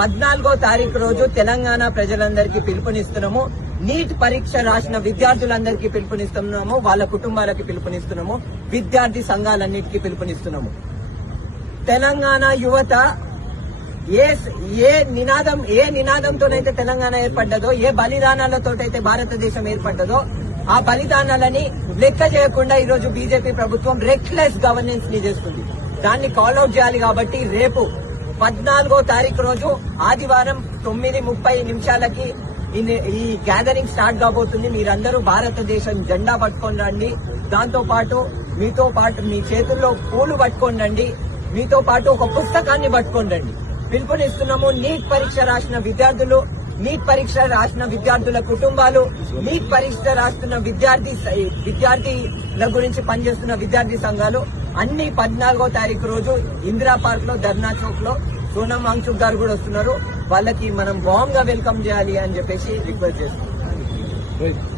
14వ తారీఖు రోజు తెలంగాణ ప్రజలందరికీ పిలుపునిస్తున్నాము. నీట్ పరీక్ష రాసిన విద్యార్థులందరికీ పిలుపునిస్తున్నాము, వాళ్ళ కుటుంబాలకి పిలుపునిస్తున్నాము, విద్యార్థి సంఘాలన్నిటికీ పిలుపునిస్తున్నాము. తెలంగాణ యువత ఏ నినాదంతోనైతే తెలంగాణ ఏర్పడ్డదో, ఏ బలిదానాలతోటైతే భారతదేశం ఏర్పడ్డదో ఆ బలిదానాలని లెక్క చేయకుండా ఈరోజు బీజేపీ ప్రభుత్వం రెక్లెస్ గవర్నెన్స్ ని చేస్తుంది. దాన్ని కాల్అౌట్ చేయాలి. కాబట్టి రేపు 14వ తారీఖు రోజు ఆదివారం 9:30 ఈ గ్యాదరింగ్ స్టార్ట్ కాబోతుంది. మీరందరూ భారతదేశం జెండా పట్టుకొని రండి. దాంతో పాటు మీతో పాటు మీ చేతుల్లో పూలు పట్టుకొని రండి. మీతో పాటు ఒక పుస్తకాన్ని పట్టుకొని రండి. పిలుపునిస్తున్నాము. నీట్ పరీక్ష రాసిన విద్యార్థుల కుటుంబాలు, నీట్ పరీక్ష రాస్తున్న విద్యార్థుల గురించి పనిచేస్తున్న విద్యార్థి సంఘాలు అన్ని 14వ తారీఖు రోజు ఇందిరా పార్క్ లో, ధర్నా చౌక్ లో సోనం వాంగ్చుక్ గారు కూడా వస్తున్నారు. వాళ్ళకి మనం వార్మ్ గా వెల్కమ్ చేయాలి అని చెప్పేసి రిక్వెస్ట్ చేస్తున్నాం.